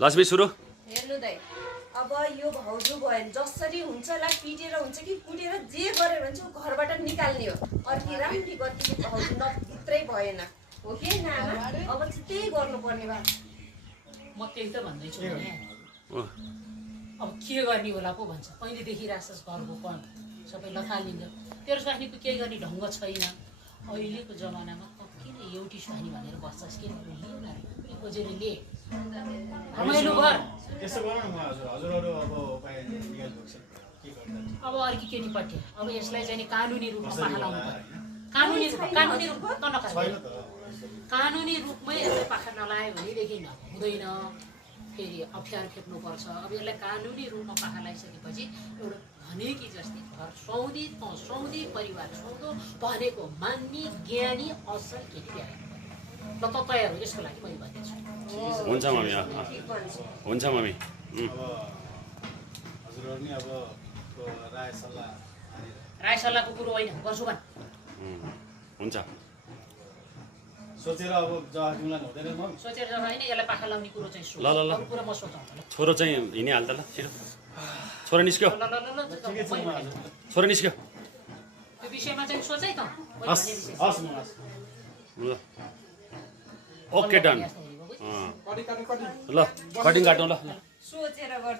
लक्ष्मी सुरु हेर्नु दाइ अब यो भाउजू भयो भने जसरी हुन्छ ला पिटेर हुन्छ कि कुटेर जे गरे भने चाहिँ ऊ घरबाट निकाल्ने हो अर्की राम्री गति भाउजू भित्रै भएन हो कि नाना अब चाहिँ त्यही गर्नुपर्ने भयो म त्यही त भन्दैछु नि अब के गर्ने होला पो भन्छ कहिले देखिरहेछस् घरको कण सबै लथालिन्छ तेरो स्वास्नीको केही गर्ने ढङ्ग छैन अहिलेको जमानामा किन एउटी स्वास्नी भनेर बस्छस् किन लियो न खोजेर लिए रमाइलो घर त्यसो गरौँ न हजुरहरू अब उपाय निकाल्नुपर्छ के गर्दा अब अर्की केटीपट्टि अब यसलाई चाहिँ कानुनी रूपमा पाखा लाउनु पर्यो कानुनी रूपमै यसलाई पाखा नलायो भनेदेखि हुँदैन फेरि अप्ठ्यारो खेप्नुपर्छ अब यसलाई कानुनी रूपमा पाखा लगाइसकेपछि एउटा भनेकी जस्तै घर सौदी परिवार सौदो भनेको मान्ने ज्ञानी असल केटी ल्यायो ल त तयार हो यसको लागि मैले भन्दैछु हुन्छ मम्मी हुन्छ मम्मी अब हजुरहरू नि अब राय सल्लाह राय सल्लाहको कुरो होइन गर्छु भन् हुन्छ सोचेर अब जवाफ दिउँला हुँदैन म सोचेर जब होइन यसलाई पाखा लाउने कुरो चाहिँ सोच ल ल ल अरू कुरा म सोचाउँछ ल छोरो चाहिँ हिँडिहाल्छ ल छिटो छोरो निस्क्यो ल ल ल ठिकै छ म हजुर छोरो निस्क्यो त्यो विषयमा चाहिँ सोचै त हस् हस् म हस् ल ओके डन ल कटिङ काटौँ ल सोचेर गर्छु